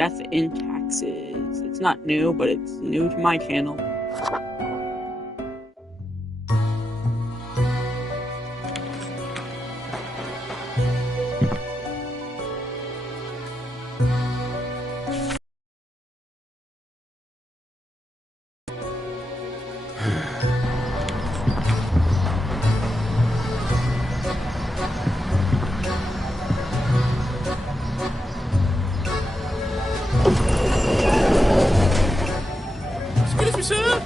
Death in taxes. It's not new, but it's new to my channel. Excuse me, sir.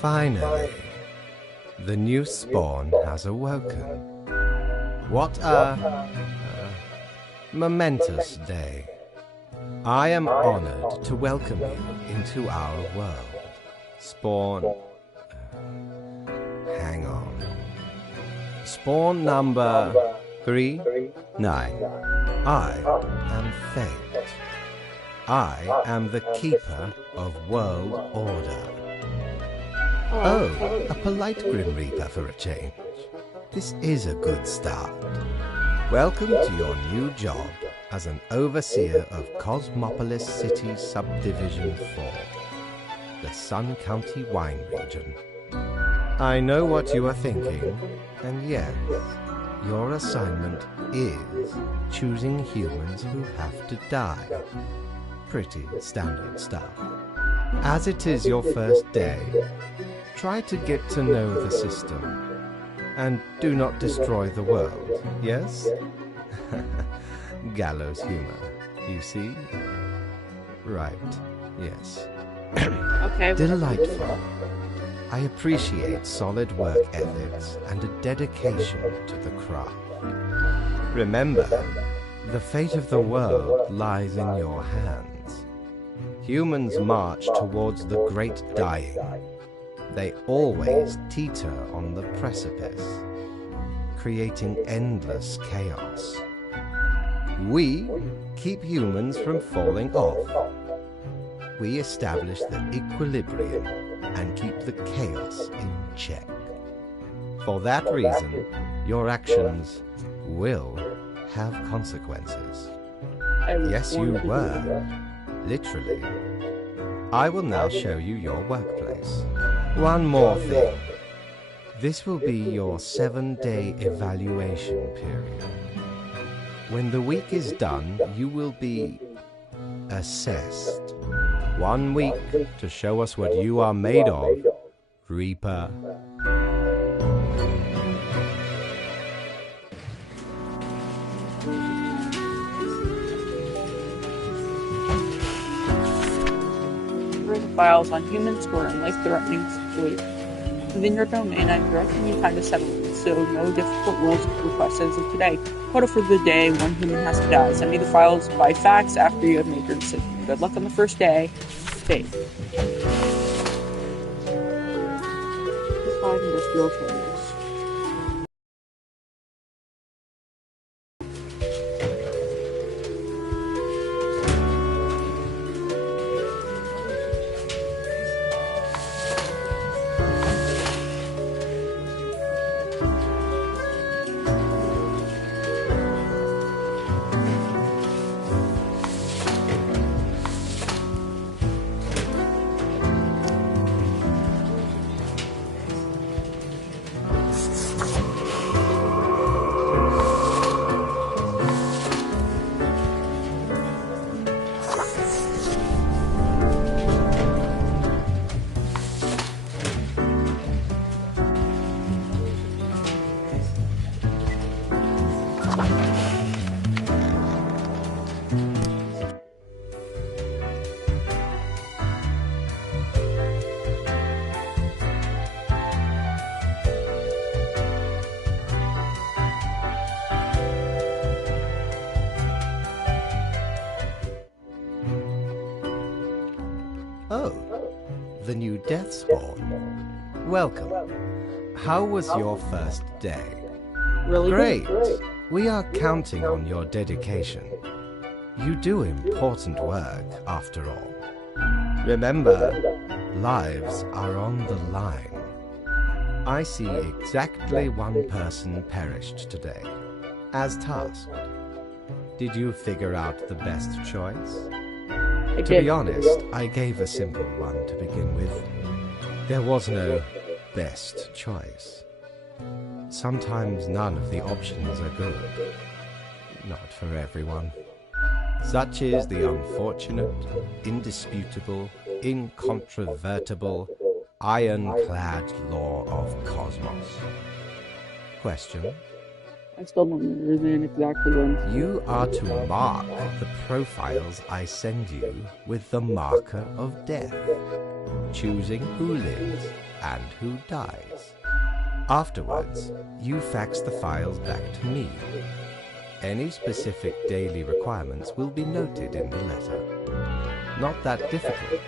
Finally, the new spawn has awoken. What a momentous day. I am honored to welcome you into our world. Spawn... hang on. Spawn number 39. I am Fate. I am the keeper of world order. Oh, a polite Grim Reaper for a change. This is a good start. Welcome to your new job as an overseer of Cosmopolis City Subdivision 4, the Sun County Wine Region. I know what you are thinking, and yes, your assignment is choosing humans who have to die. Pretty standard stuff. As it is your first day, try to get to know the system, and do not destroy the world, yes? Gallows humor, you see? Right, yes. Okay. Delightful. I appreciate solid work ethics and a dedication to the craft. Remember, the fate of the world lies in your hands. Humans march towards the great dying. They always teeter on the precipice, creating endless chaos. We keep humans from falling off. We establish the equilibrium and keep the chaos in check. For that reason, your actions will have consequences. Yes, you were. Literally. I will now show you your workplace. One more thing. This will be your 7-day evaluation period. When the week is done, you will be assessed. 1 week to show us what you are made of, Reaper. Files on humans who are in life-threatening situations. Within your domain, I'm directing you time to settle it, so no difficult rules requests as of today. Quota for the day, 1 human has to die. Send me the files by fax after you have made your decision. Good luck on the first day. Fate. 5 industrial chambers. the new death spawn. Welcome. How was your first day? Really Great. good. We are counting on your dedication. You do important work, after all. Remember, lives are on the line. I see exactly one person perished today, as tasked. Did you figure out the best choice? To be honest, I gave a simple one to begin with. There was no best choice. Sometimes none of the options are good. Not for everyone. Such is the unfortunate, indisputable, incontrovertible, ironclad law of cosmos. Question? I still don't understand exactly what. You are to mark the profiles I send you with the marker of death, choosing who lives and who dies. Afterwards, you fax the files back to me. Any specific daily requirements will be noted in the letter. Not that difficult,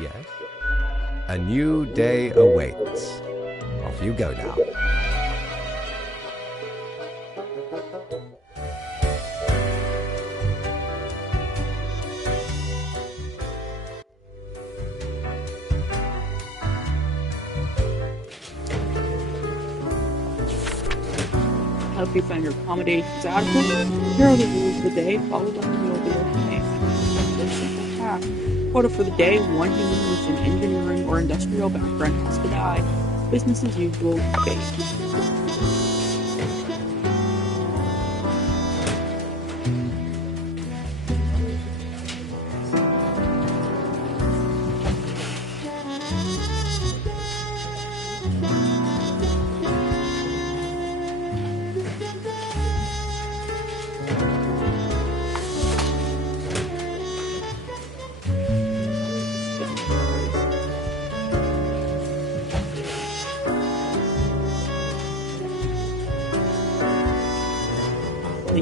yes? A new day awaits. Off you go now. I hope you found your accommodations adequate. Here are the rules of the day, followed on the wheel of the ocean. Simple task. Quota for the day: 1 human with an engineering or industrial background has to die. Business as usual, fate.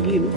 You.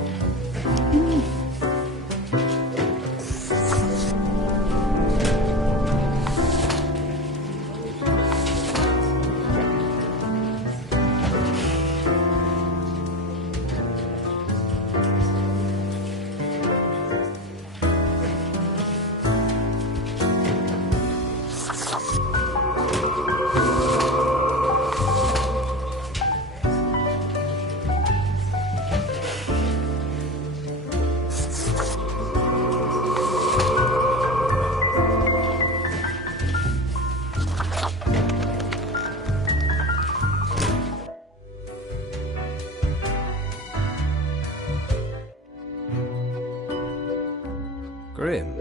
Grim,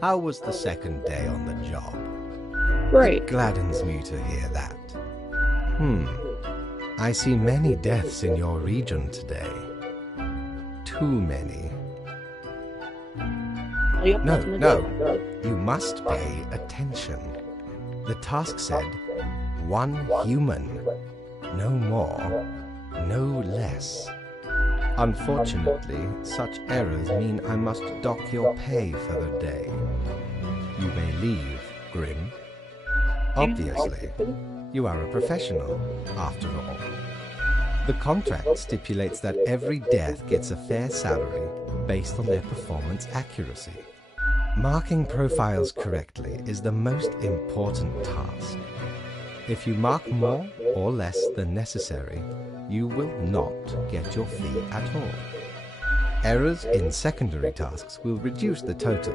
how was the second day on the job? Great. It gladdens me to hear that. I see many deaths in your region today. Too many. Oh, yep, that's my No. job. You must pay attention. The task said, 1 human. No more, no less. Unfortunately, such errors mean I must dock your pay for the day. You may leave, Grim. Obviously, you are a professional, after all. The contract stipulates that every death gets a fair salary based on their performance accuracy. Marking profiles correctly is the most important task. If you mark more or less than necessary, you will not get your fee at all. Errors in secondary tasks will reduce the total,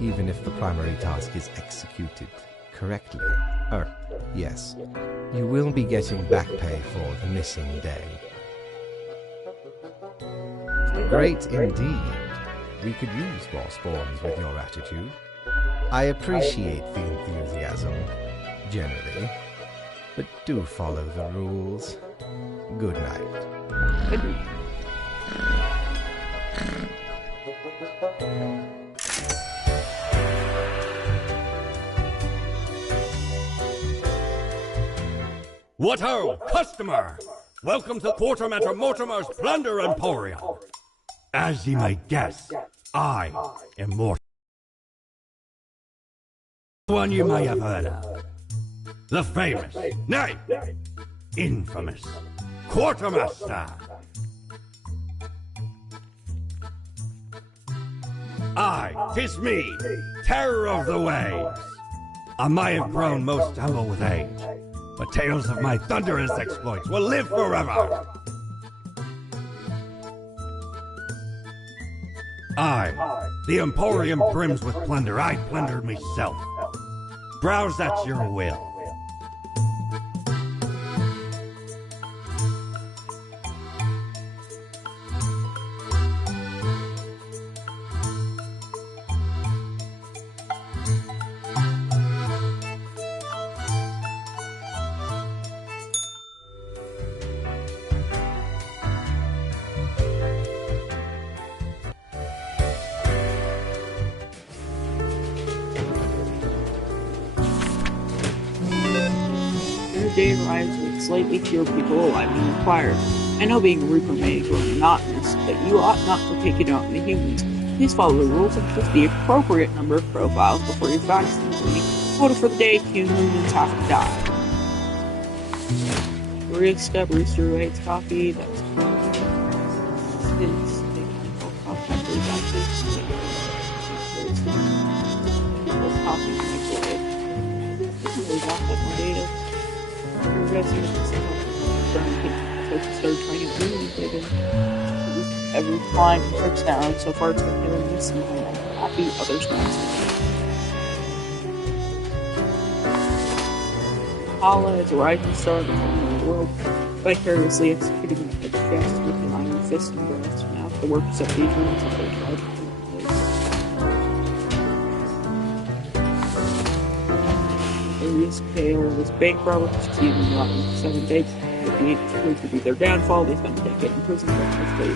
even if the primary task is executed correctly. Yes, you will be getting back pay for the missing day. Great indeed. We could use more spawns with your attitude. I appreciate the enthusiasm, generally, but do follow the rules. Good night. Good night. What ho, customer! Welcome to Quartermaster Mortimer's Plunder Emporium. As ye may guess, I am Mortimer. One you may have heard of. The famous, nay, infamous Quartermaster. Aye, 'tis me, terror of the waves. I may have grown most humble with age, but tales of my thunderous exploits will live forever. Aye, the Emporium brims with plunder. I plundered myself. Browse at your will. Day arrives with slightly fewer people alive than required. I know being a Reaper may grow monotonous, but you ought not to take it out on the humans. Please follow the rules and choose the appropriate number of profiles before you vanish completely. Quota for the day, humans have to die. Barista, Rooster Waits coffee, that's every time he touches down, so far it's been doing this and I'm happy others not. Hala is a rising star in the world, vicariously executing the chest with an iron fist and breast. Now the work is of these rooms of their tribe. Arius Kale was bankrupt, succeeding in robbing 7 days. It proved to be their downfall. They spent a decade in prison, but they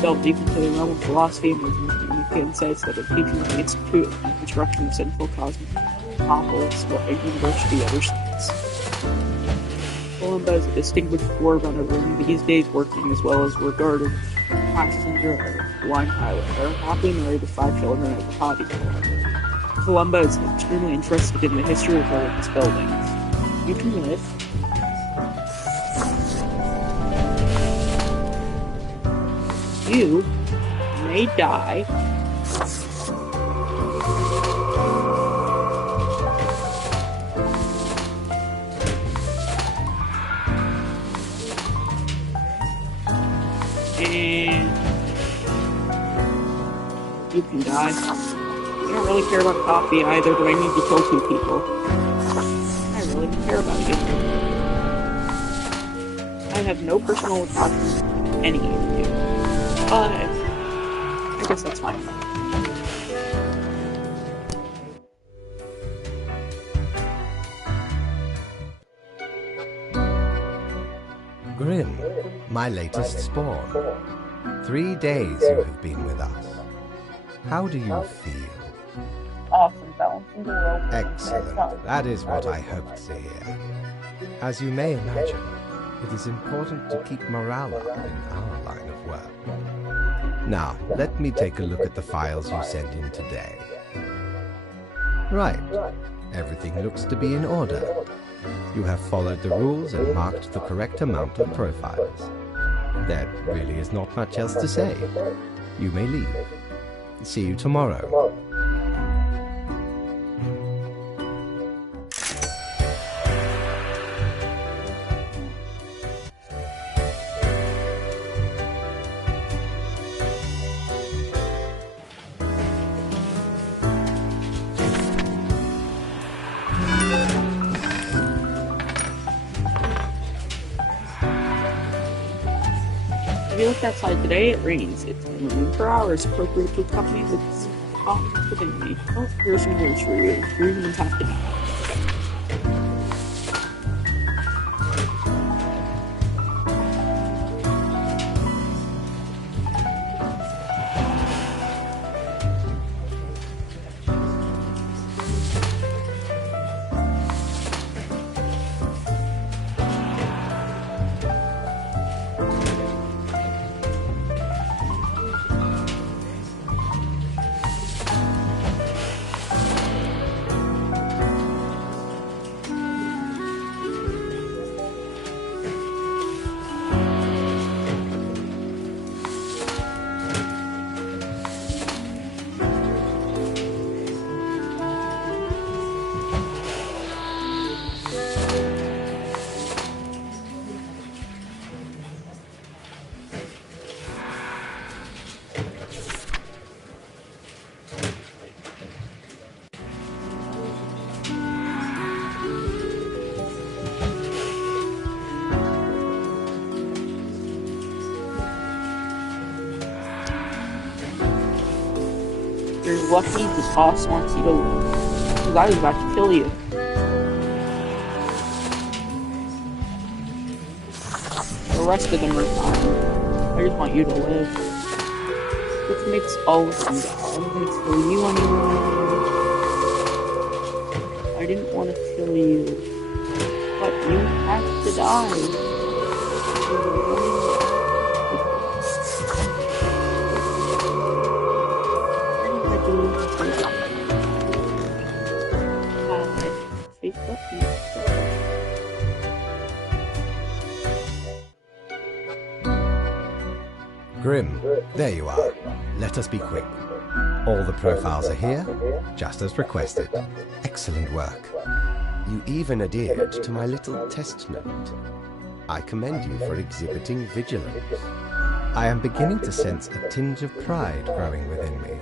delved deep into the realm of philosophy and wisdom. Insights that have teaching the Institute and construction of Central Cosmopolis, what a university ever since. Columba is a distinguished war-runner these days, working as well as regarded passenger line pilot. They're happily married with 5 children at the hobby. Columba is extremely interested in the history of all of its buildings. You can live. You may die. And you can die. I don't really care about coffee either, but I need to kill 2 people. I really don't care about you. I have no personal attachment to any of you. But I guess that's fine. Grim, my latest spawn. 3 days you have been with us. How do you feel? Awesome, balancing the world. Excellent. That is what I hoped to hear. As you may imagine, it is important to keep morale up in our line of work. Now, let me take a look at the files you sent in today. Right. Everything looks to be in order. You have followed the rules and marked the correct amount of profiles. There really is not much else to say. You may leave. See you tomorrow. If you look outside today, it rains. It's been raining for hours, appropriate to accompany its talk within me. Oh, here's some news for you. Humans have to die. You're lucky the boss wants you to live. Because I was about to kill you. The rest of them are fine. I just want you to live. Which makes all of them die. I don't want to kill you anymore. I didn't want to kill you. But you have to die. Grim, there you are. Let us be quick. All the profiles are here, just as requested. Excellent work. You even adhered to my little test note. I commend you for exhibiting vigilance. I am beginning to sense a tinge of pride growing within me.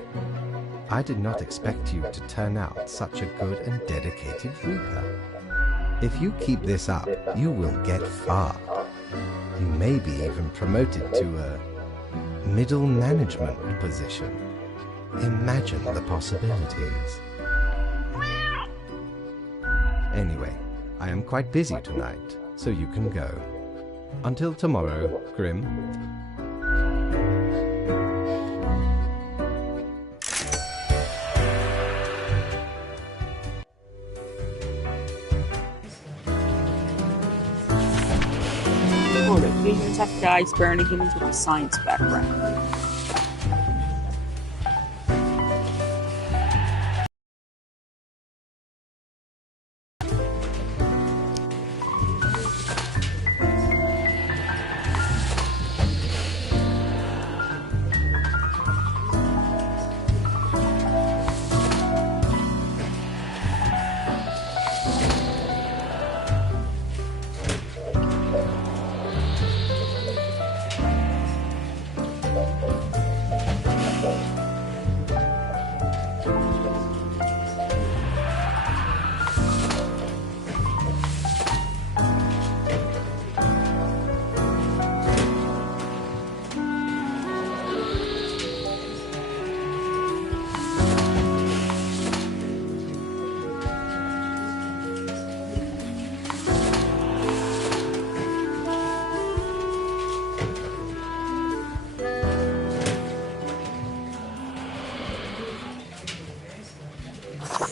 I did not expect you to turn out such a good and dedicated Reaper. If you keep this up, you will get far. You may be even promoted to a middle management position. Imagine the possibilities. Anyway, I am quite busy tonight, so you can go. Until tomorrow, Grim. Humans have to die sparing humans with a science background.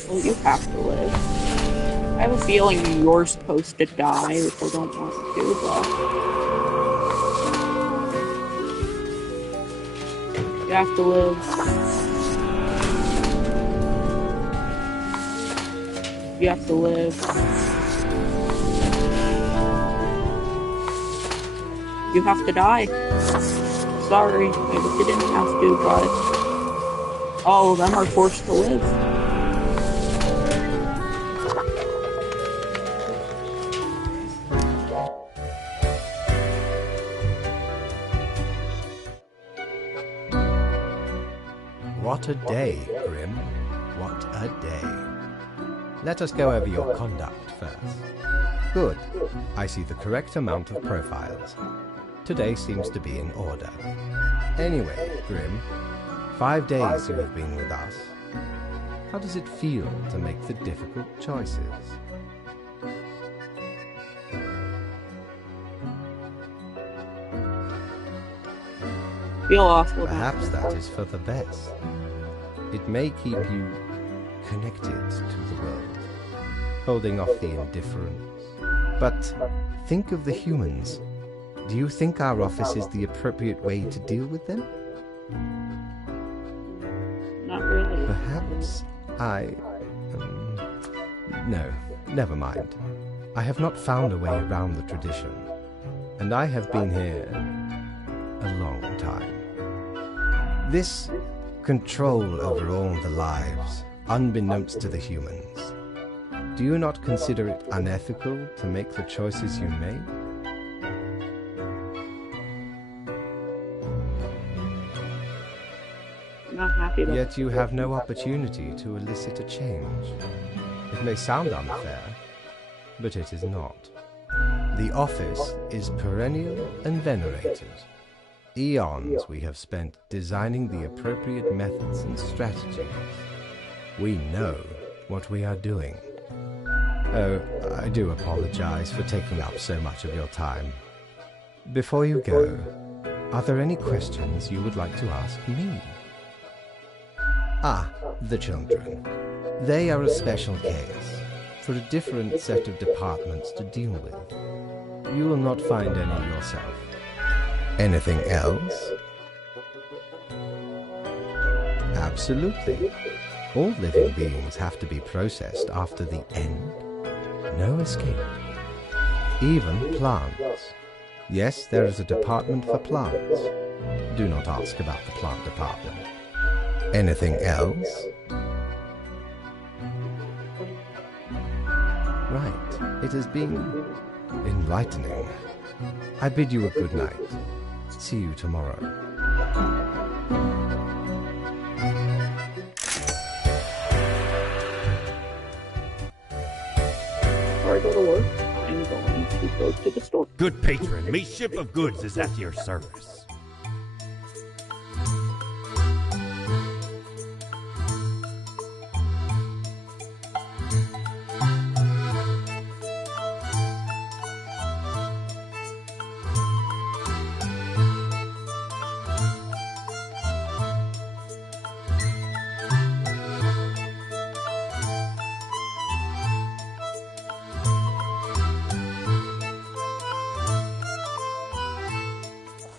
Well, you have to live. I have a feeling you're supposed to die, which I don't want to, but... You have to live. You have to live. You have to die. Sorry, maybe you didn't have to, but... all of them are forced to live. What a day, Grim. What a day. Let us go over your conduct first. Good. I see the correct amount of profiles. Today seems to be in order. Anyway, Grim, 5 days you have been with us. How does it feel to make the difficult choices? Feel awful. Perhaps that is for the best. It may keep you connected to the world, holding off the indifference. But think of the humans. Do you think our office is the appropriate way to deal with them? Not really. Perhaps no, never mind. I have not found a way around the tradition, and I have been here a long time. This control over all the lives, unbeknownst to the humans, do you not consider it unethical to make the choices you made? Not happy about Yet you have no opportunity to elicit a change. It may sound unfair, but it is not. The office is perennial and venerated. Eons we have spent designing the appropriate methods and strategies. We know what we are doing. Oh, I do apologize for taking up so much of your time. Before you go, are there any questions you would like to ask me? Ah, the children. They are a special case, for a different set of departments to deal with. You will not find any yourself. Anything else? Absolutely. All living beings have to be processed after the end. No escape. Even plants. Yes, there is a department for plants. Do not ask about the plant department. Anything else? Right. It has been enlightening. I bid you a good night. See you tomorrow. Before I go to work, I'm going to go to the store. Good patron, me ship of goods is at your service.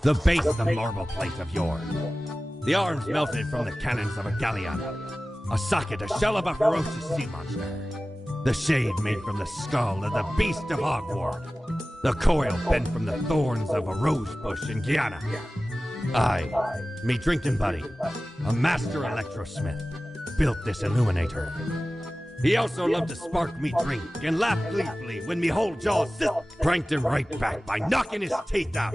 The base the marble plate of yore. The arms melted from the cannons of a galleon. A socket, a shell of a ferocious sea monster. The shade made from the skull of the beast of Hogwarts. The coil bent from the thorns of a rose bush in Guyana. I, me drinking buddy, a master electrosmith, built this illuminator. He also loved to spark me drink and laugh gleefully when me whole jaw pranked him right back by knocking his teeth out.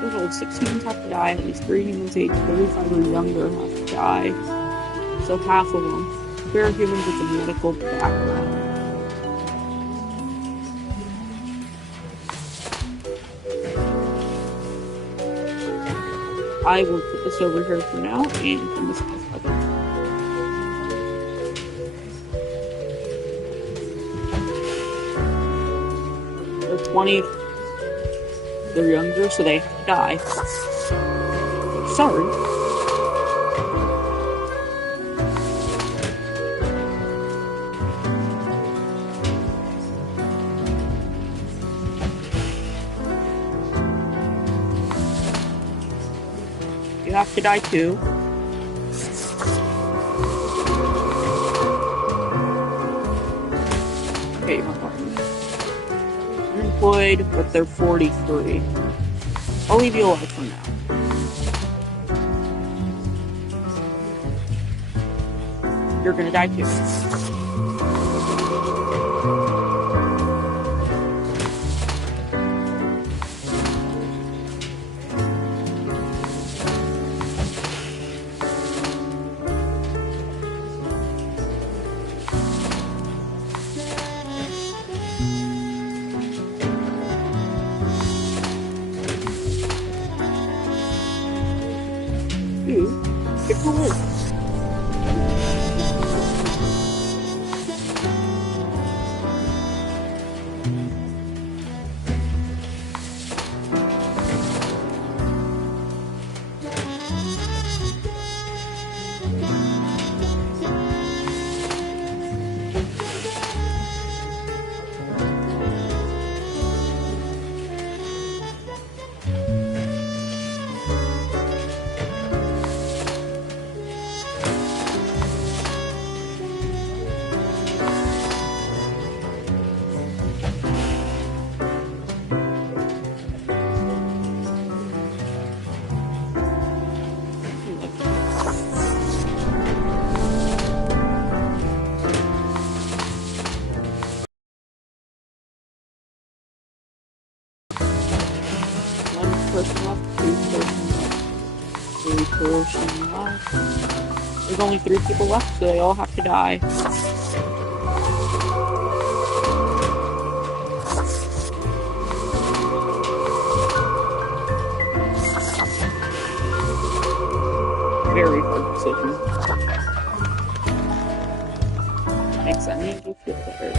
Those old 6 humans have to die, at least 3 humans aged 35 or younger have to die. So half of them. They're humans with a medical background. I will put this over here for now and turn this off. They're 20. They're younger, so they have to die. Sorry. You have to die too. Okay, unemployed, but they're 43. I'll leave you alive for now. You're gonna die too. Get to work. One person left, 2 persons left. 3% left. There's only 3 people left, so they all have to die. Very hard decision. Makes that angel feel better.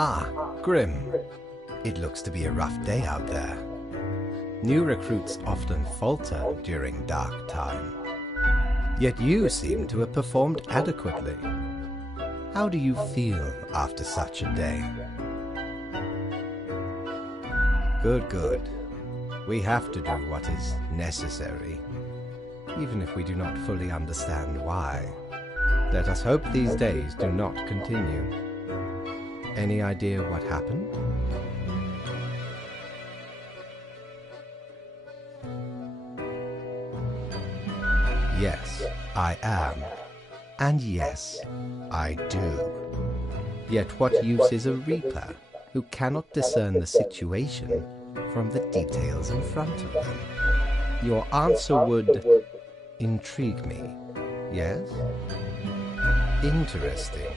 Ah, Grim. It looks to be a rough day out there. New recruits often falter during dark time. Yet you seem to have performed adequately. How do you feel after such a day? Good, good. We have to do what is necessary, even if we do not fully understand why. Let us hope these days do not continue. Any idea what happened? Yes, I am. And yes, I do. Yet what use is a Reaper who cannot discern the situation from the details in front of them? Your answer would intrigue me, yes? Interesting.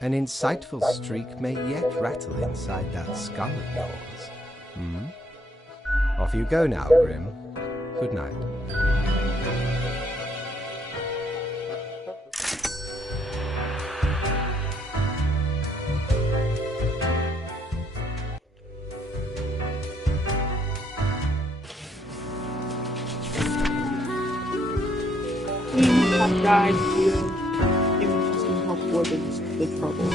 An insightful streak may yet rattle inside that skull of yours. Off you go now, Grim. Good night. Humans have died here. Humans just need help with the trouble.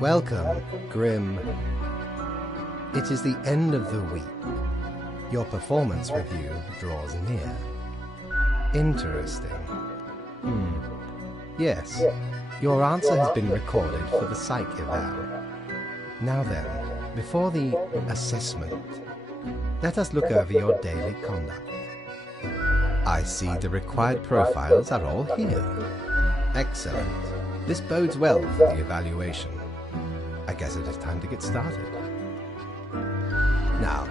Welcome, Grim. It is the end of the week. Your performance review draws near. Interesting. Yes, your answer has been recorded for the psych eval. Now then, before the assessment, let us look over your daily conduct. I see the required profiles are all here. Excellent. This bodes well for the evaluation. I guess it is time to get started. Now,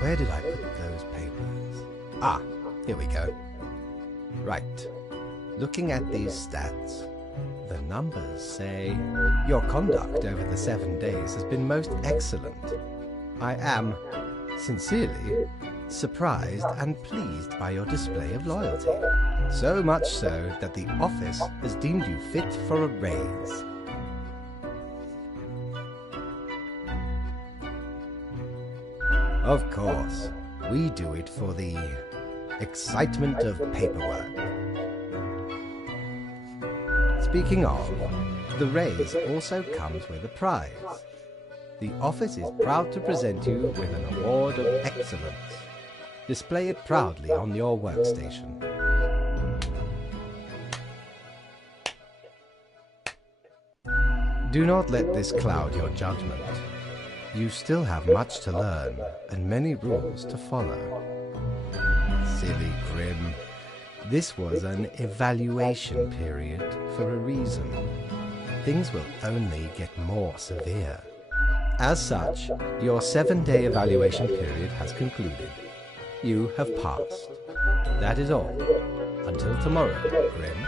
where did I put those papers? Ah, here we go. Right. Looking at these stats, the numbers say your conduct over the 7 days has been most excellent. I am Sincerely, surprised and pleased by your display of loyalty. So much so that the office has deemed you fit for a raise. Of course, we do it for the excitement of paperwork. Speaking of, the raise also comes with a prize. The office is proud to present you with an award of excellence. Display it proudly on your workstation. Do not let this cloud your judgment. You still have much to learn and many rules to follow. Silly Grim. This was an evaluation period for a reason. Things will only get more severe. As such, your 7-day evaluation period has concluded. You have passed. That is all. Until tomorrow, Grim.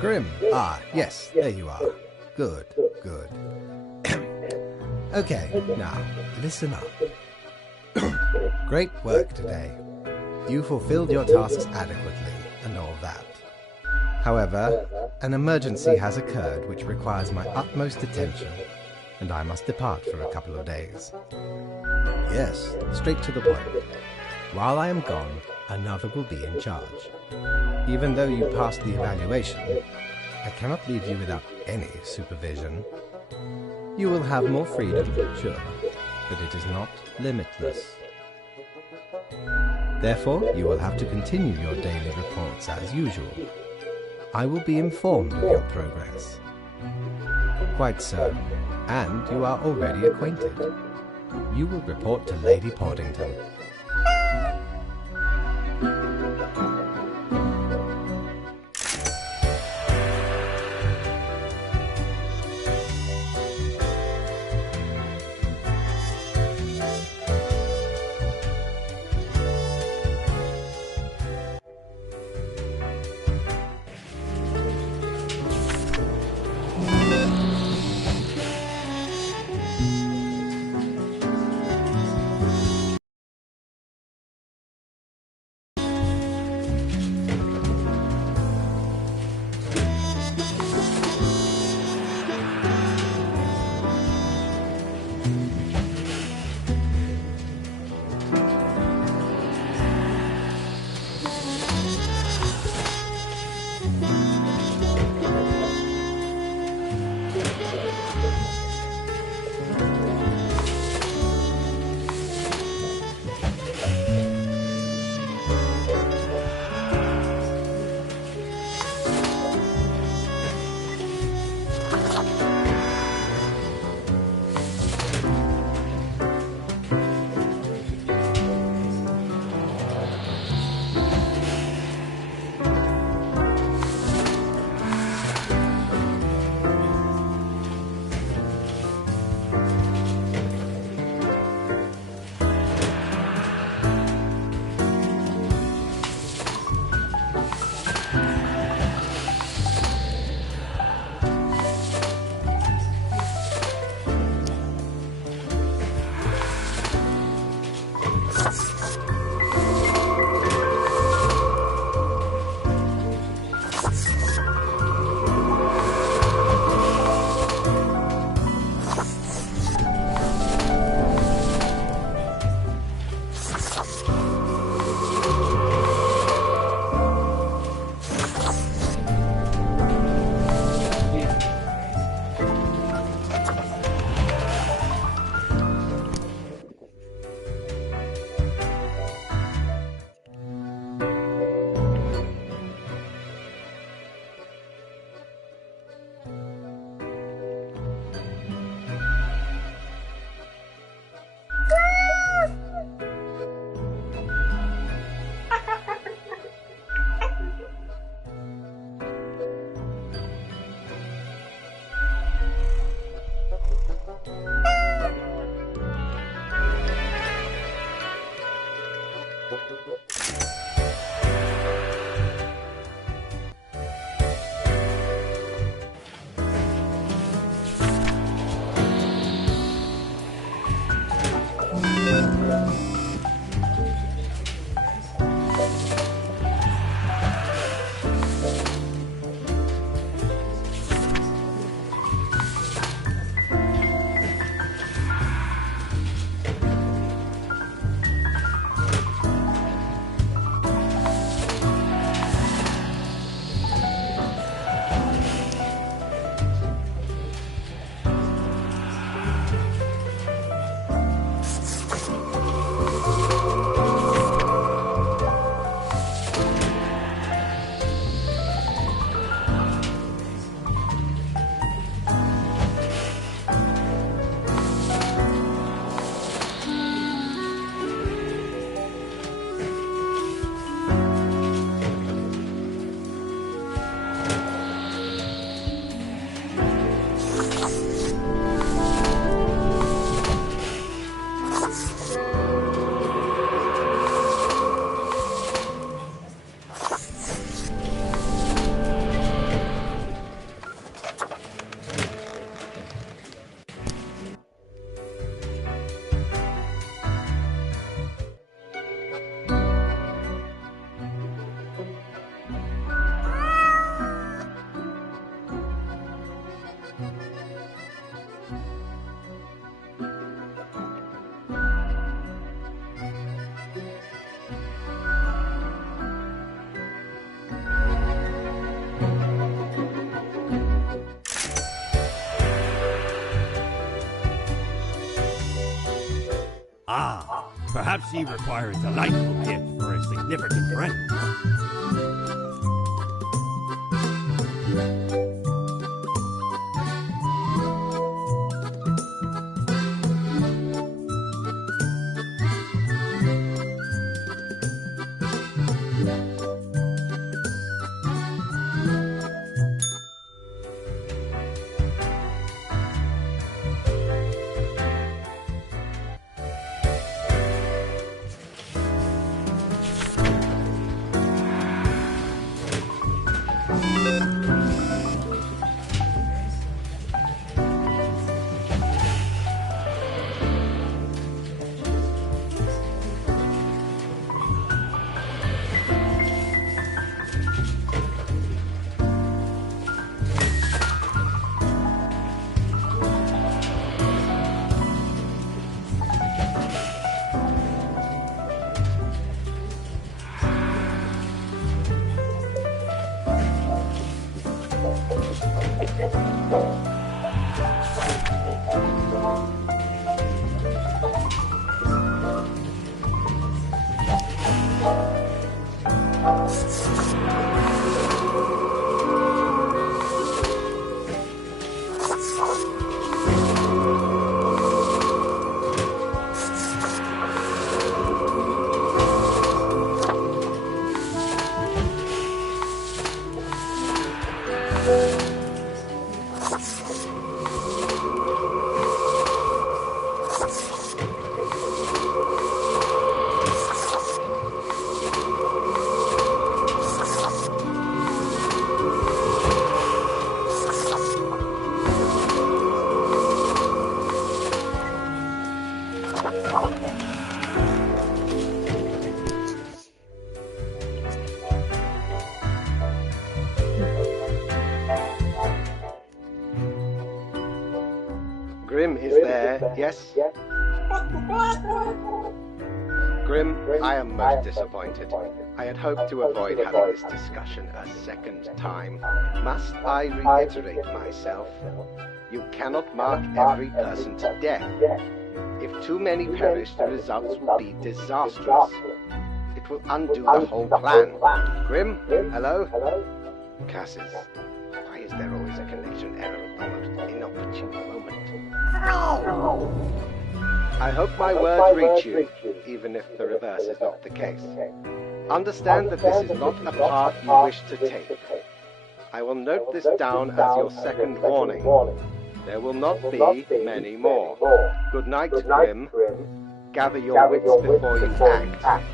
Grim. Ah, yes, there you are. Good, good. Okay, now, listen up. Great work today. You fulfilled your tasks adequately, and all that. However, an emergency has occurred which requires my utmost attention, and I must depart for a couple of days. Yes, straight to the point. While I am gone, another will be in charge. Even though you passed the evaluation, I cannot leave you without any supervision. You will have more freedom, sure, but it is not limitless. Therefore, you will have to continue your daily reports as usual. I will be informed of your progress. Quite so, and you are already acquainted. You will report to Lady Poddington. Ah, perhaps ye require a delightful gift for a significant friend. Grim is there, yes? Grim, I am most disappointed. I had hoped to avoid having this discussion a second time. Must I reiterate myself? You cannot mark every person to death. If too many perish, the results will be disastrous. It will undo the whole plan. Grim, hello? Cassis, why is there always a connection error at the most inopportune moment? I hope my words reach you, even if the reverse is not the case. Understand that this is not a part you wish to take. I will note this down as your second warning. There will not be many more. Good night, Grim. Gather your wits before you act.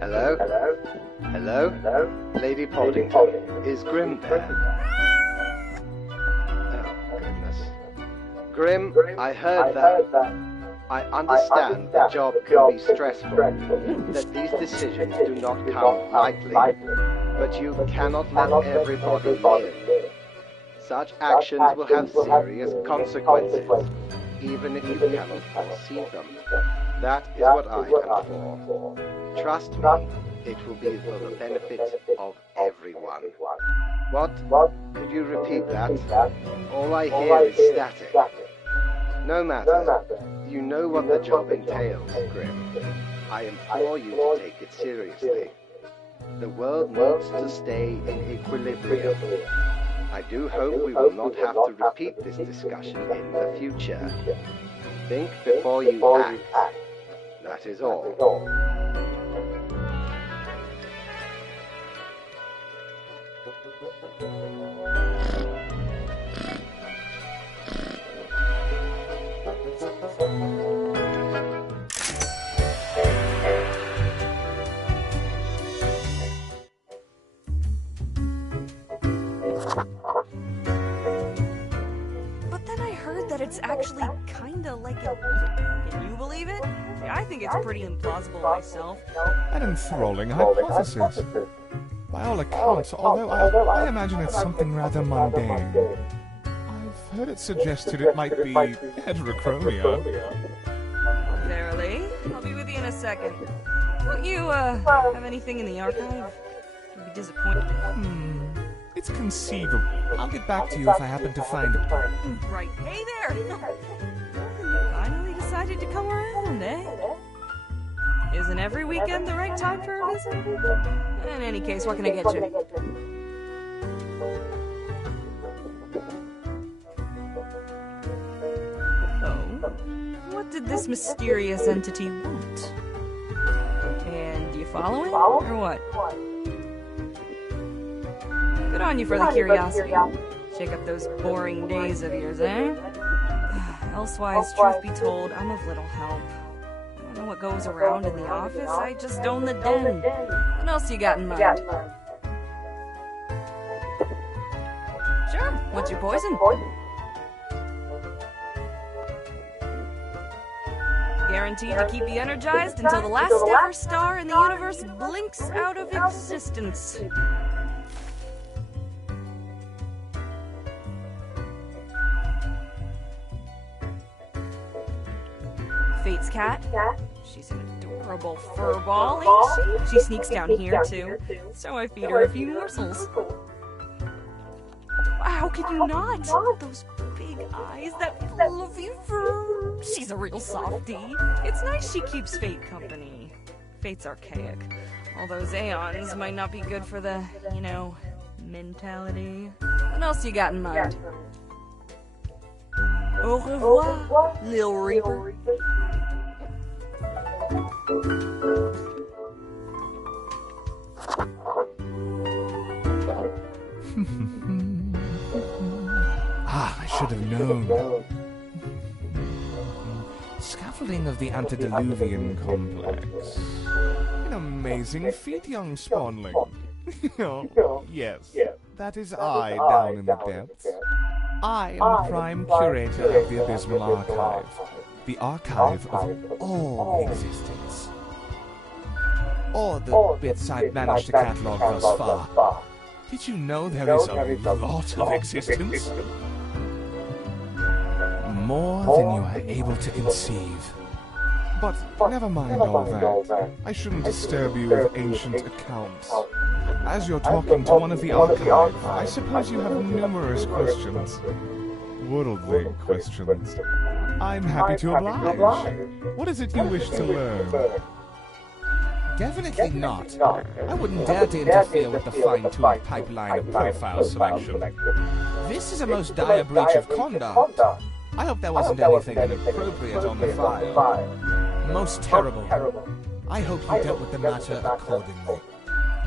Hello? Hello? Lady Poddington, is Grim there? Oh, goodness. Grim, I heard that. I understand the job can be stressful, that these decisions do not come lightly, but you cannot let everybody live. Such actions will have serious consequences, even if you cannot foresee them. That is what I am for. Trust me, it will be for the benefit of everyone. What? Could you repeat that? All I hear is static. No matter. You know what the job entails, Grim. I implore you to take it seriously. The world needs to stay in equilibrium. I do hope we will not have to repeat this discussion in the future. Think before you act. That is all. But then I heard that it's actually kinda like a... Can you believe it? I think it's pretty implausible myself. An enthralling hypothesis. By all accounts, although I imagine it's something rather mundane. I've heard it suggested it might be heterochromia. Verily? I'll be with you in a second. Don't you, have anything in the archive? I'd be disappointed. It's conceivable. I'll get back to you if I happen to find it. Right. Hey there! You finally decided to come around, eh? Isn't every weekend the right time for a visit? In any case, what can I get you? Oh? What did this mysterious entity want? And do you follow it, or what? Good on you for the curiosity. Shake up those boring days of yours, eh? Elsewise, truth be told, I'm of little help. I don't know what goes around in the office, I just own the den. What else you got in mind? Sure, what's your poison? Guaranteed to keep you energized until the last ever star in the universe blinks out of existence. Fate's cat. She's an adorable furball, ain't she? She sneaks down here, too. So I feed her a few morsels. How can you not? Those big eyes, that fluffy fur. She's a real softie. It's nice she keeps Fate company. Fate's archaic. All those aeons might not be good for the, mentality. What else you got in mind? Au revoir, Lil Reaper. I should have known. Scaffolding of the antediluvian complex. An amazing feat, young spawnling. Oh, yes, that is I down in the depths. I am the prime curator of the Abysmal Archive, the archive of all existence. Or the bits I've managed to catalogue thus far. Did you know there is a lot of existence? More than you are able to conceive. But never mind all that. I shouldn't disturb you with ancient accounts. As you're talking to one of the archive, I suppose you have numerous questions. Worldly questions. I'm happy to oblige. What is it you wish to learn? Definitely not. I wouldn't dare to interfere with the fine-tuned pipeline of profile selection. This is a most dire breach of conduct. I hope there wasn't anything inappropriate on the file. Most terrible. I hope you dealt with the matter accordingly.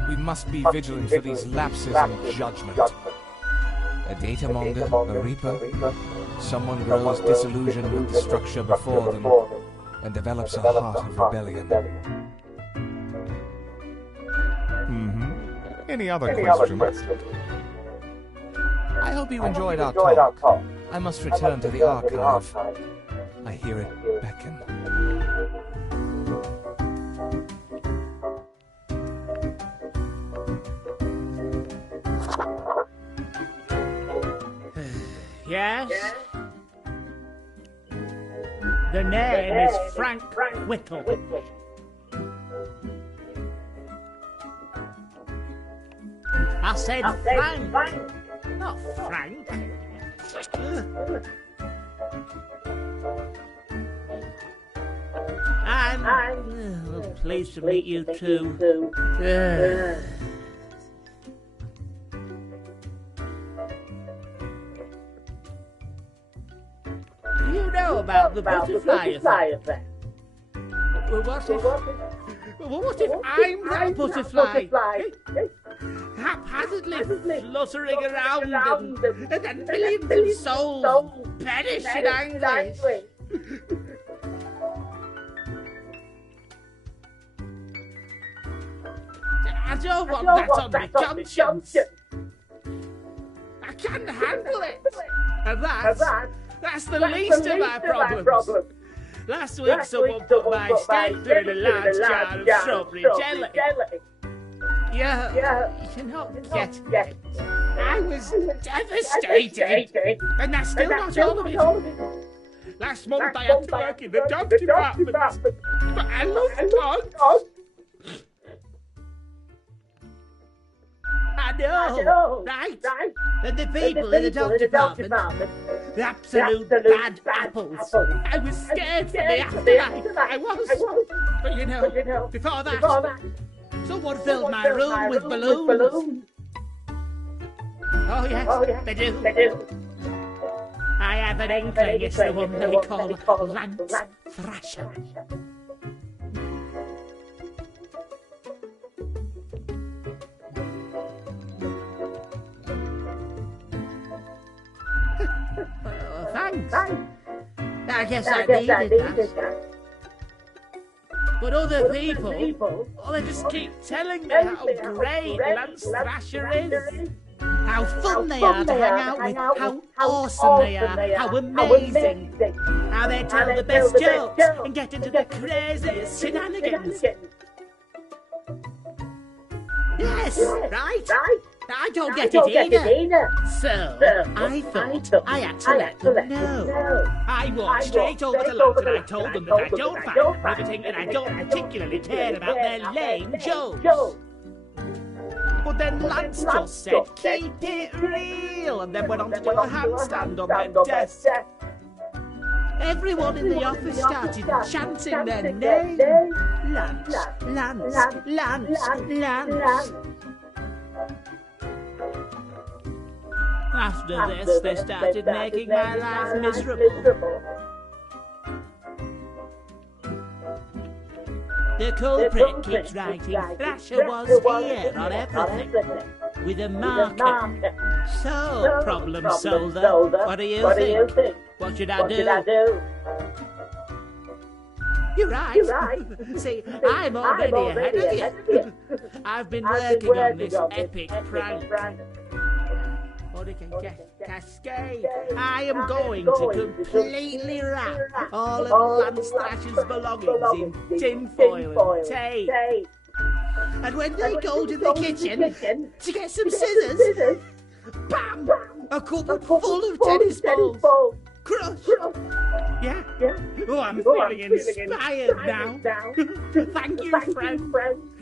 We must be vigilant for these lapses in judgment. A datamonger, a reaper, someone grows disillusioned with the structure before them and develops a heart of rebellion. Any other questions? I hope you enjoyed our talk. I must return to the archive. I hear it beckon. Yes? The name is Frank Whittle. I said Frank, not Frank. I'm pleased to meet you too. Do you know about the butterfly effect? What if I'm that butterfly? Haphazardly fluttering around and then millions of souls perish in anguish. I don't want that on my conscience. I can't handle it. And that's the least of my problems. Last week someone put my stepmother in a large jar of strawberry jelly. You not get it. I was devastated. And that's still not all of it. Last month I had to work in the dog department. But I love dogs. I know, right? And the people in the dog department, the absolute bad apples. I was scared for the afterlife. I was. But you know, before that, someone filled my room with balloons. Oh yes, they do. I have an inkling it's the one they call Lance Thrasher. Thanks. I guess I needed that. But other people, they just keep telling me how great Lance Thrasher is. How fun they are to hang out with, how awesome they are, how amazing. How they tell the best jokes and get into the craziest shenanigans. Yes, right? I don't get it either. So, I thought I had to let them know. I walked straight over to Lance and I told them that I don't find riveting and I don't particularly care about their lame jokes. But then Lance just said, keep it real, and then went on to do a handstand on their desk. Everyone in the office started chanting their name. Lunch. After this, they started making my life miserable. The culprit keeps writing Thrasher was here on everything, with a marker. So, problem solver, what do you think? What should I do? You're right. See, I'm already ahead of you. I've been working on this epic prank. Hurricane Cascade. I am going to completely wrap all of Lance Thrasher's belongings in tinfoil and tape. And when they go to the kitchen to get some scissors, bam! A cupboard full of tennis balls. Crush! Yeah? Oh, I'm feeling inspired now. Thank you, friend.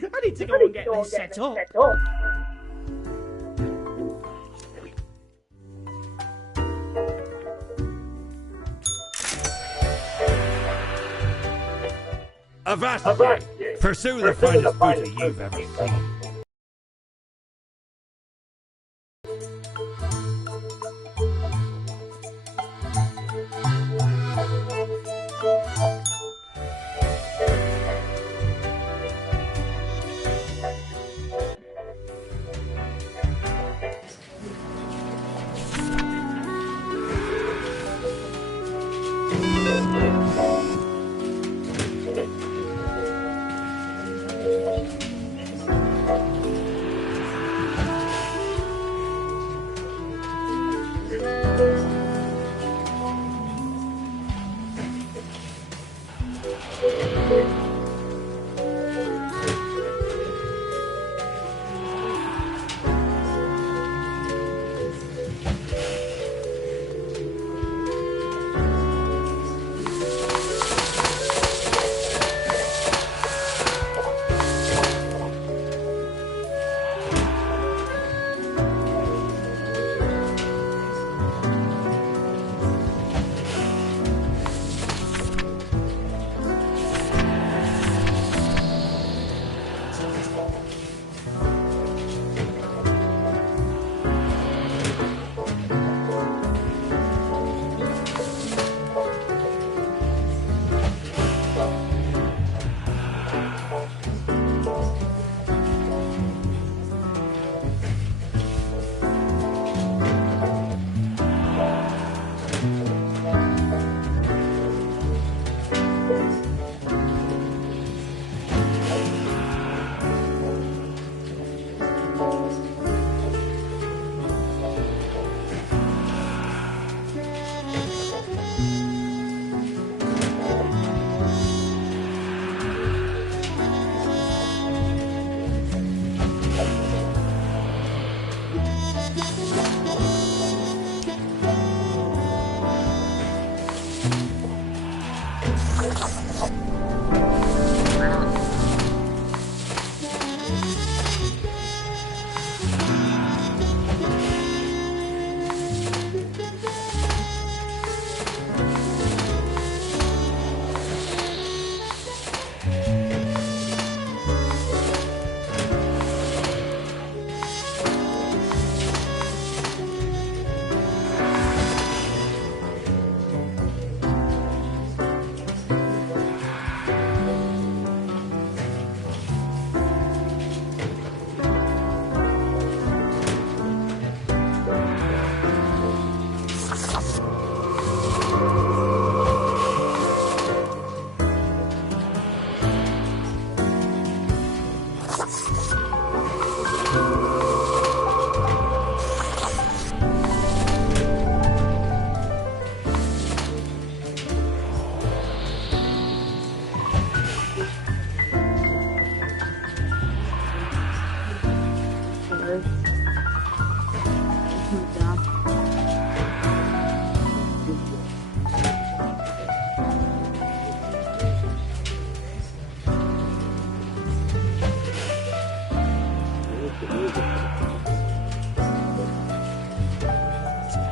I need to go and get this set up. Avast! Pursue the finest booty you've ever seen.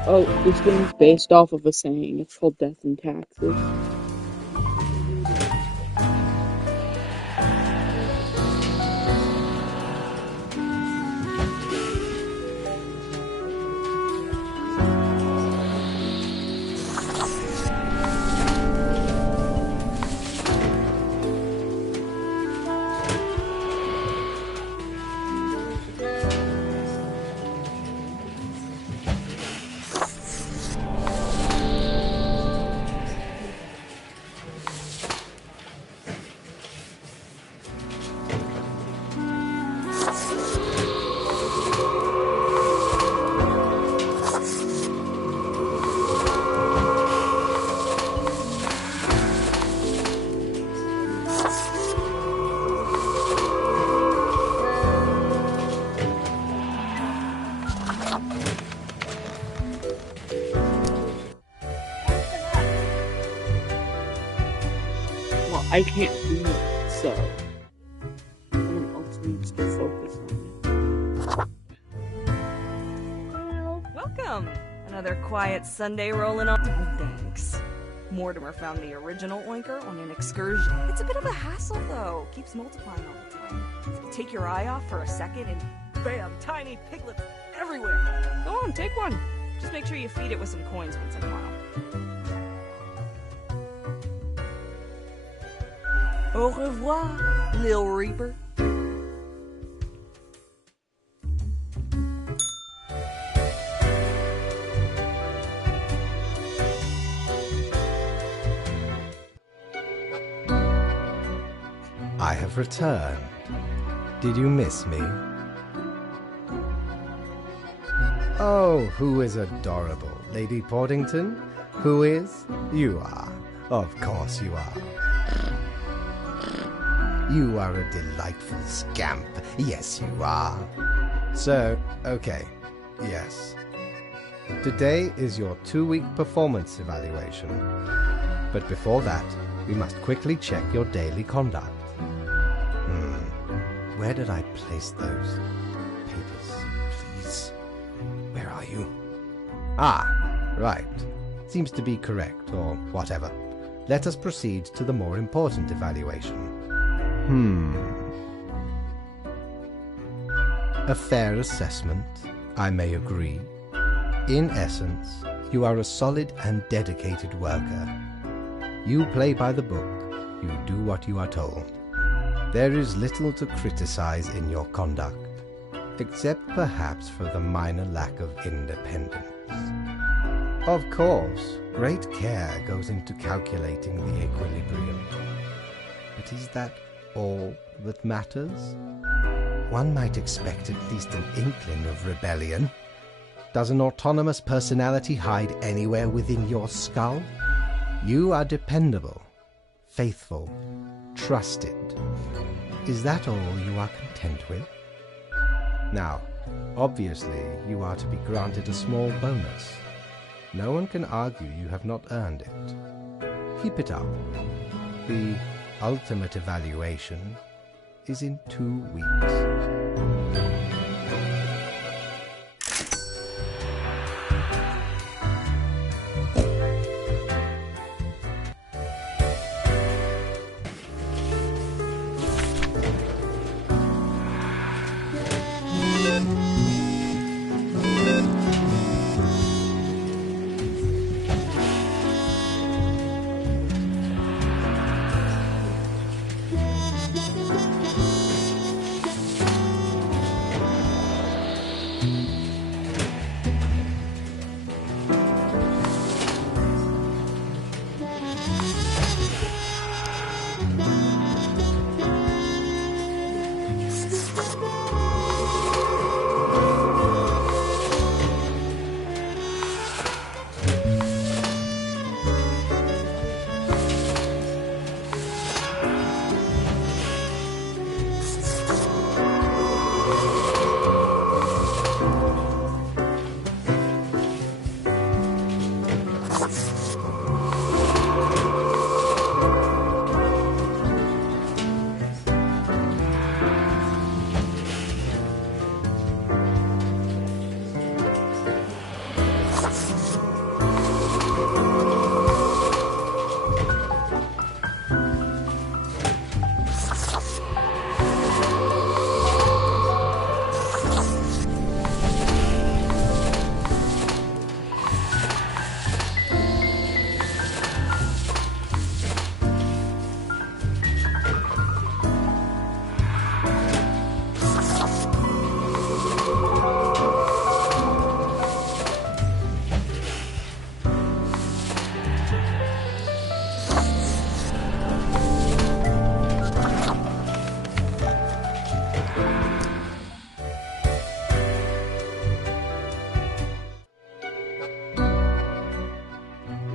Oh, this game's based off of a saying. It's called Death and Taxes. I can't do it, so someone else needs to focus on it. Welcome! Another quiet Sunday rolling on. Oh, thanks. Mortimer found the original oinker on an excursion. It's a bit of a hassle, though. Keeps multiplying all the time. Take your eye off for a second and bam, tiny piglets everywhere. Go on, take one. Just make sure you feed it with some coins once in a while. Au revoir, Lil Reaper. I have returned. Did you miss me? Oh, who is adorable? Lady Portington? Who is? You are. Of course you are. You are a delightful scamp. Yes, you are. So, okay. Yes. Today is your 2-week performance evaluation. But before that, we must quickly check your daily conduct. Where did I place those papers, please? Where are you? Ah, right. Seems to be correct, or whatever. Let us proceed to the more important evaluation. A fair assessment, I may agree. In essence, you are a solid and dedicated worker. You play by the book, you do what you are told. There is little to criticize in your conduct, except perhaps for the minor lack of independence. Of course, great care goes into calculating the equilibrium. But is that all that matters? One might expect at least an inkling of rebellion. Does an autonomous personality hide anywhere within your skull? You are dependable, faithful, trusted. Is that all you are content with? Now, obviously, you are to be granted a small bonus. No one can argue you have not earned it. Keep it up. The ultimate evaluation is in 2 weeks.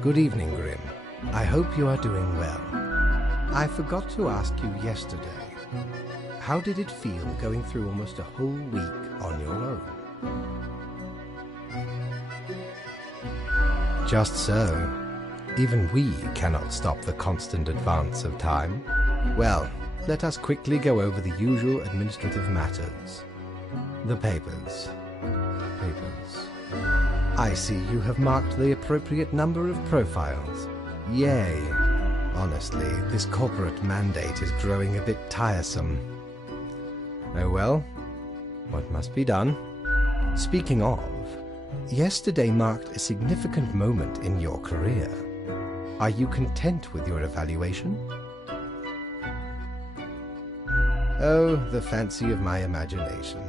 Good evening, Grim. I hope you are doing well. I forgot to ask you yesterday. How did it feel going through almost a whole week on your own? Just so. Even we cannot stop the constant advance of time. Well, let us quickly go over the usual administrative matters. The papers. I see you have marked the appropriate number of profiles. Yay. Honestly, this corporate mandate is growing a bit tiresome. Oh well, what must be done? Speaking of, yesterday marked a significant moment in your career. Are you content with your evaluation? Oh, the fancy of my imagination.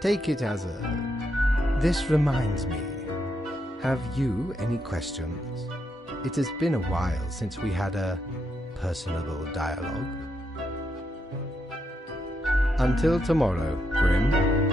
Take it as a... This reminds me. Have you any questions? It has been a while since we had a personable dialogue. Until tomorrow, Grim.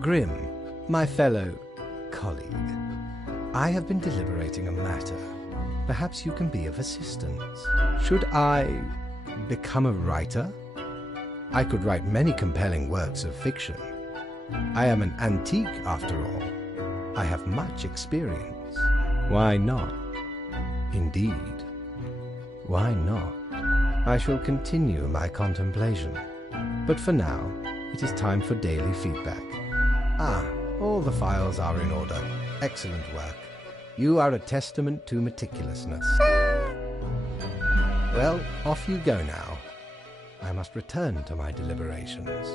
Grim, my fellow colleague, I have been deliberating a matter. Perhaps you can be of assistance. Should I become a writer? I could write many compelling works of fiction. I am an antique, after all. I have much experience. Why not? Indeed. Why not? I shall continue my contemplation. But for now, it is time for daily feedback. Ah, all the files are in order. Excellent work. You are a testament to meticulousness. Well, off you go now. I must return to my deliberations.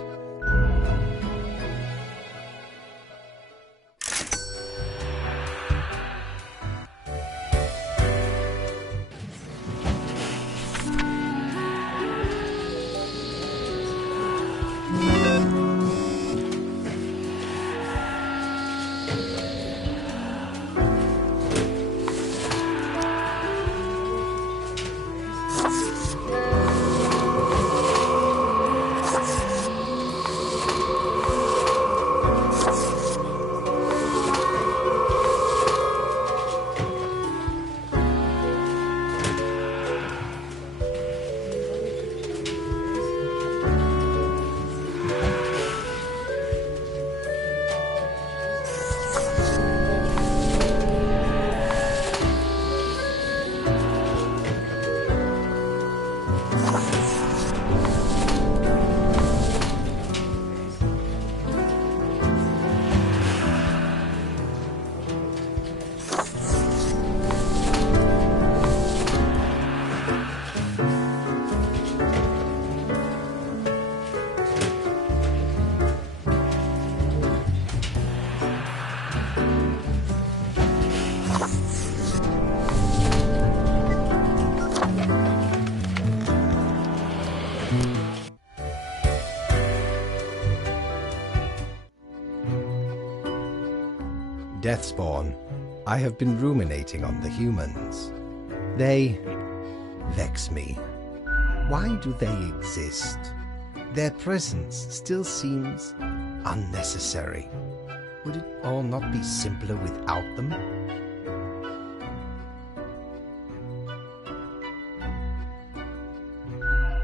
Deathspawn, I have been ruminating on the humans. They vex me. Why do they exist? Their presence still seems unnecessary. Would it all not be simpler without them?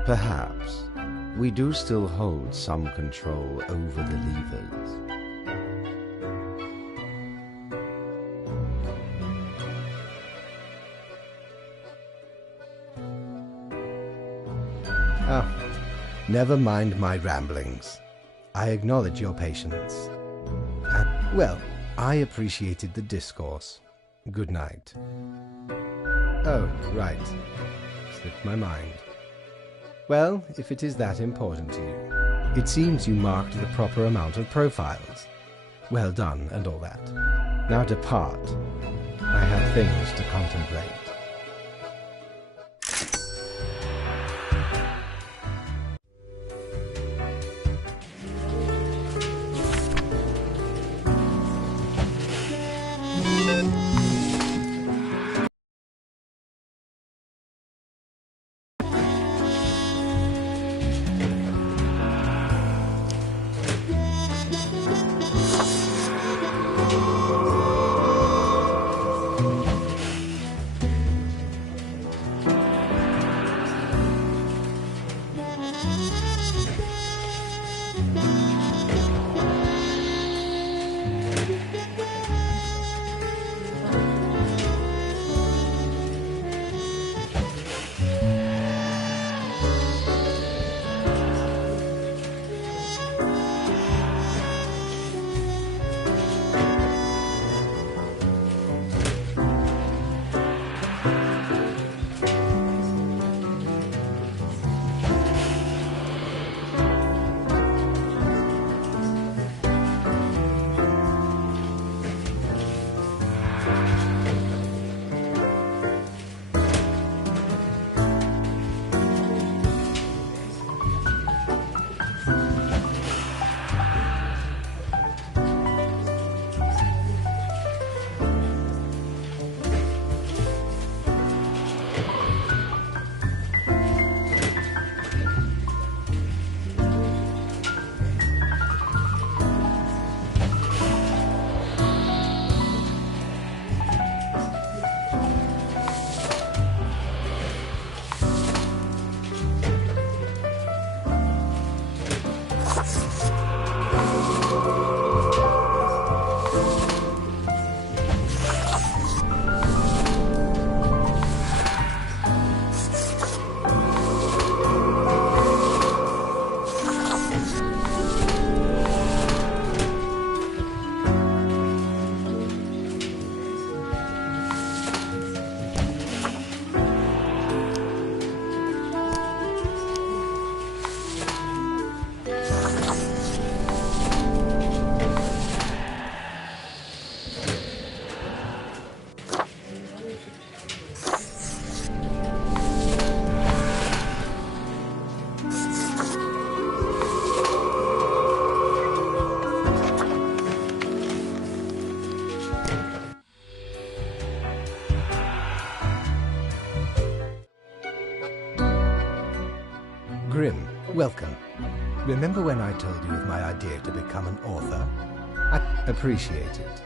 Perhaps we do still hold some control over the levers. Never mind my ramblings. I acknowledge your patience. Well, I appreciated the discourse. Good night. Oh, right. Slipped my mind. Well, if it is that important to you. It seems you marked the proper amount of profiles. Well done, and all that. Now depart. I have things to contemplate. Grim, welcome. Remember when I told you of my idea to become an author? I appreciate it.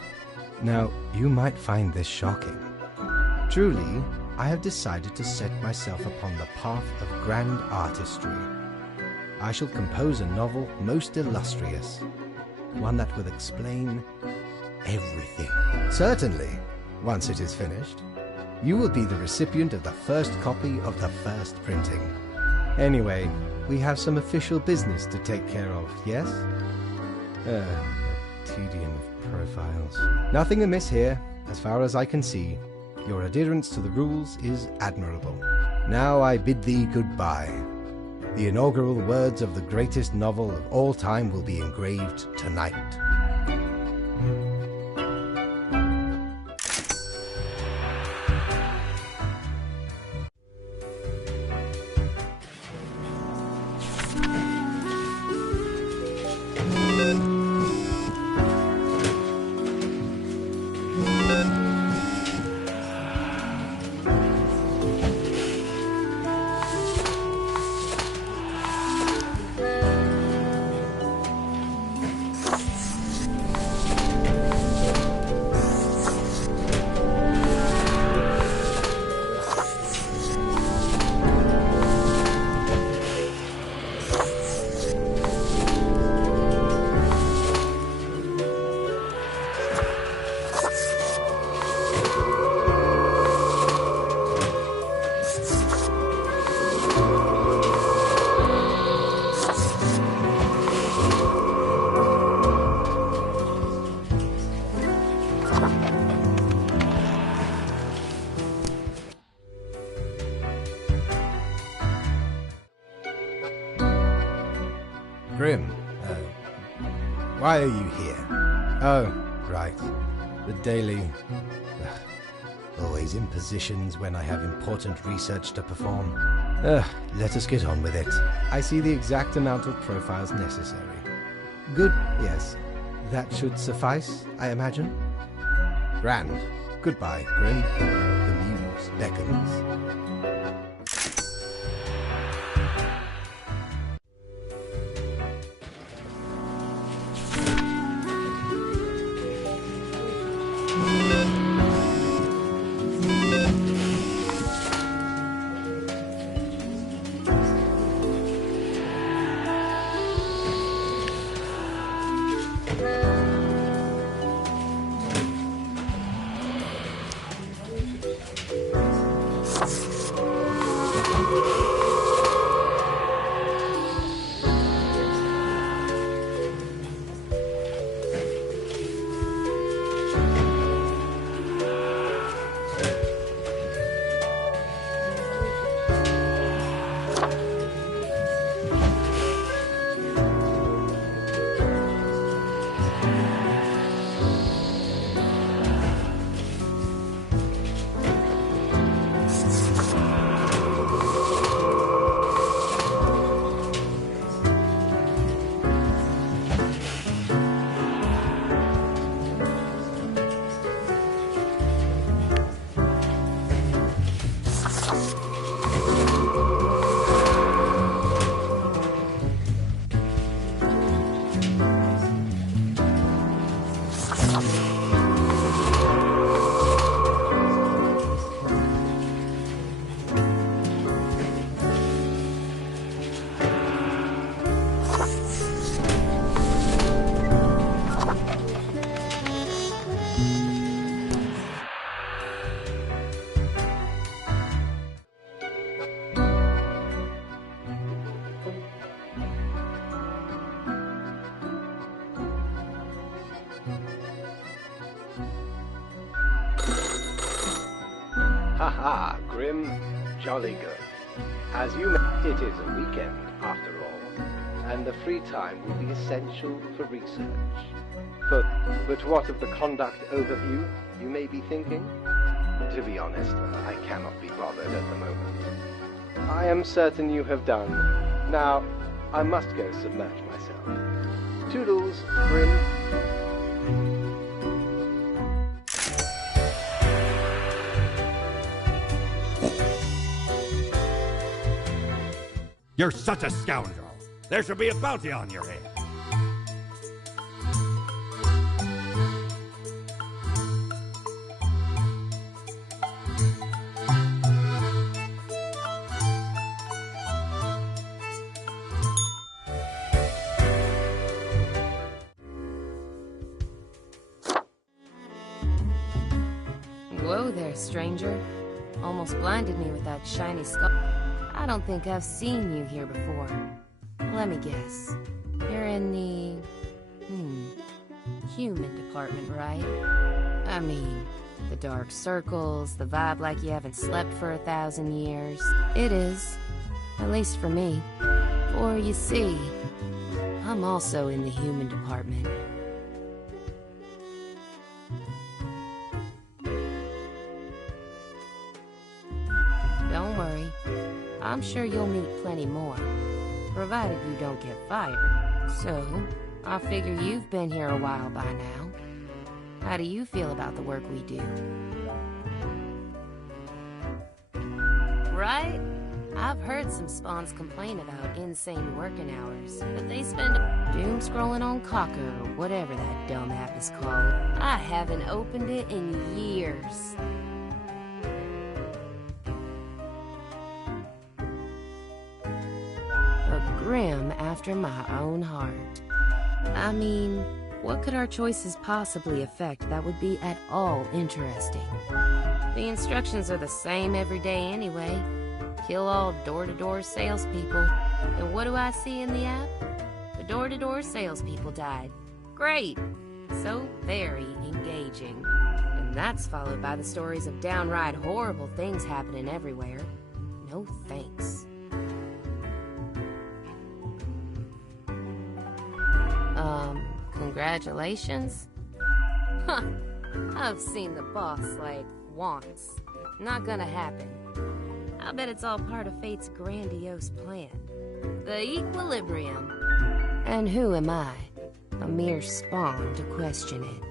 Now, you might find this shocking. Truly, I have decided to set myself upon the path of grand artistry. I shall compose a novel most illustrious, one that will explain everything. Certainly, once it is finished, you will be the recipient of the first copy of the first printing. Anyway, we have some official business to take care of, yes? The tedium of profiles. Nothing amiss here, as far as I can see. Your adherence to the rules is admirable. Now I bid thee goodbye. The inaugural words of the greatest novel of all time will be engraved tonight. Why are you here? Oh, right. The daily... always in positions when I have important research to perform. Let us get on with it. I see the exact amount of profiles necessary. Good, yes. That should suffice, I imagine? Grand. Goodbye, Grim. The muse beckons. Haha, Grim. Jolly good. As you know, it is a weekend, after all, and the free time will be essential for research. But what of the conduct overview, you may be thinking? To be honest, I cannot be bothered at the moment. I am certain you have done. Now, I must go submerge myself. Toodles, Grim. You're such a scoundrel. There should be a bounty on your head. Whoa there, stranger. Almost blinded me with that shiny skull. I don't think I've seen you here before. Let me guess. You're in the... human department, right? I mean, the dark circles, the vibe like you haven't slept for 1,000 years. It is. At least for me. For, you see, I'm also in the human department. Don't worry. I'm sure you'll meet plenty more, provided you don't get fired. So, I figure you've been here a while by now. How do you feel about the work we do? Right? I've heard some spawns complain about insane working hours, but they spend doom scrolling on Cocker or whatever that dumb app is called. I haven't opened it in years. Grim after my own heart. I mean, what could our choices possibly affect that would be at all interesting? The instructions are the same every day anyway. Kill all door-to-door salespeople. And what do I see in the app? The door-to-door salespeople died. Great! So very engaging. And that's followed by the stories of downright horrible things happening everywhere. No thanks. Congratulations? Huh. I've seen the boss, like, once. Not gonna happen. I bet it's all part of Fate's grandiose plan. The Equilibrium. And who am I? A mere spawn to question it.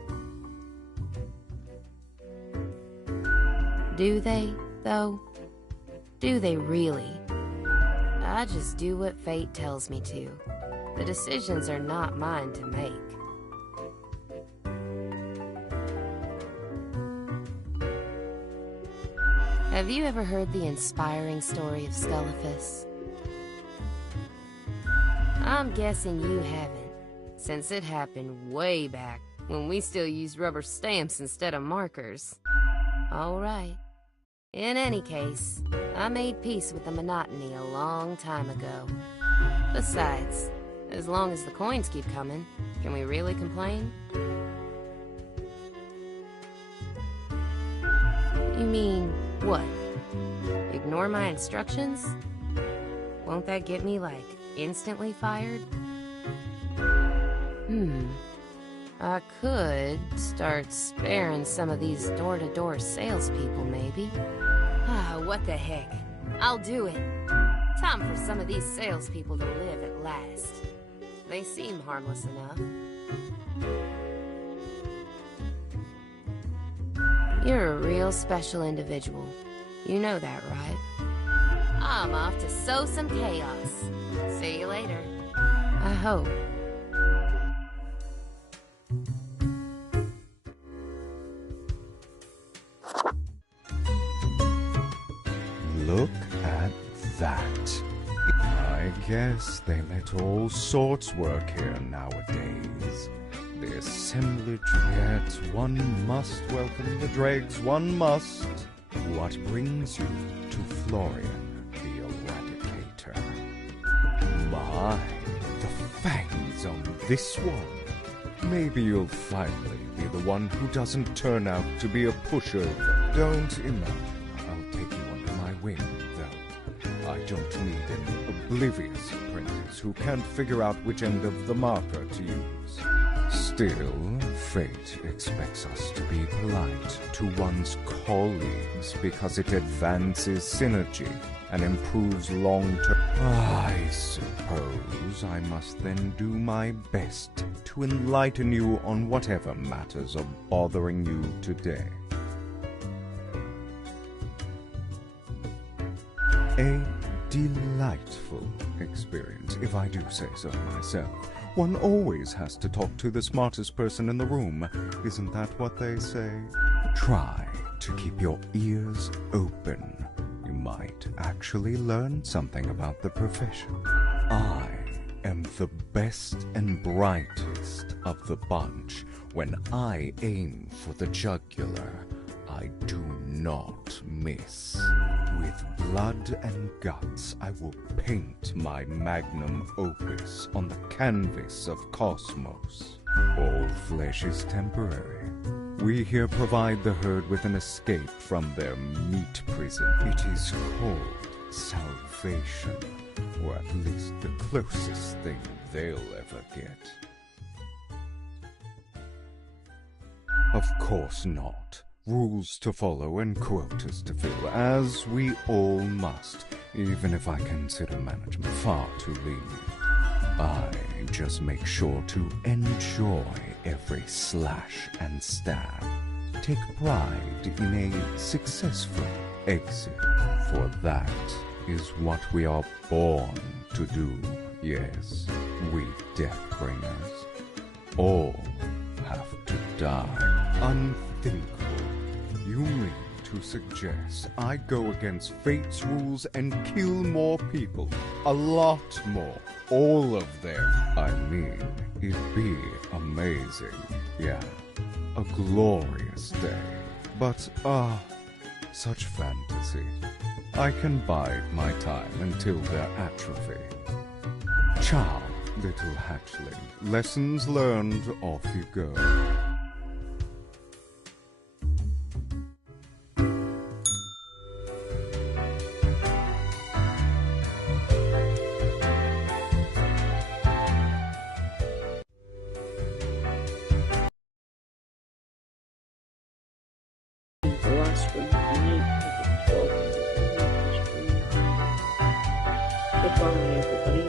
Do they, though? Do they really? I just do what Fate tells me to. The decisions are not mine to make. Have you ever heard the inspiring story of Skullifus? I'm guessing you haven't, since it happened way back when we still used rubber stamps instead of markers. Alright. In any case, I made peace with the monotony a long time ago. Besides, as long as the coins keep coming, can we really complain? You mean, what? Ignore my instructions? Won't that get me, like, instantly fired? I could start sparing some of these door-to-door salespeople, maybe. Ah, what the heck. I'll do it. Time for some of these salespeople to live at last. They seem harmless enough. You're a real special individual. You know that, right? I'm off to sow some chaos. See you later. I hope. Look at that. I guess they let all sorts work here nowadays. The assemblage, yet one must welcome the dregs, one must. What brings you to Florian the Eradicator? My, the fangs on this one. Maybe you'll finally be the one who doesn't turn out to be a pushover. Don't imagine I'll take you under my wing, though. I don't need an oblivious apprentice who can't figure out which end of the marker to use. Still, fate expects us to be polite to one's colleagues because it advances synergy and improves long-term... I suppose I must then do my best to enlighten you on whatever matters are bothering you today. A delightful experience, if I do say so myself. One always has to talk to the smartest person in the room. Isn't that what they say? Try to keep your ears open. You might actually learn something about the profession. I am the best and brightest of the bunch. When I aim for the jugular, I do not miss. With blood and guts, I will paint my magnum opus on the canvas of cosmos. All flesh is temporary. We here provide the herd with an escape from their meat prison. It is called salvation, or at least the closest thing they'll ever get. Of course not. Rules to follow and quotas to fill, as we all must, even if I consider management far too lenient. I just make sure to enjoy every slash and stab. Take pride in a successful exit, for that is what we are born to do. Yes, we Deathbringers all have to die. Unthinkable. You mean to suggest I go against Fate's rules and kill more people? A lot more. All of them. I mean, it'd be amazing. Yeah, a glorious day. But, such fantasy. I can bide my time until their atrophy. Ciao, little hatchling. Lessons learned, off you go. Goodbye, everybody.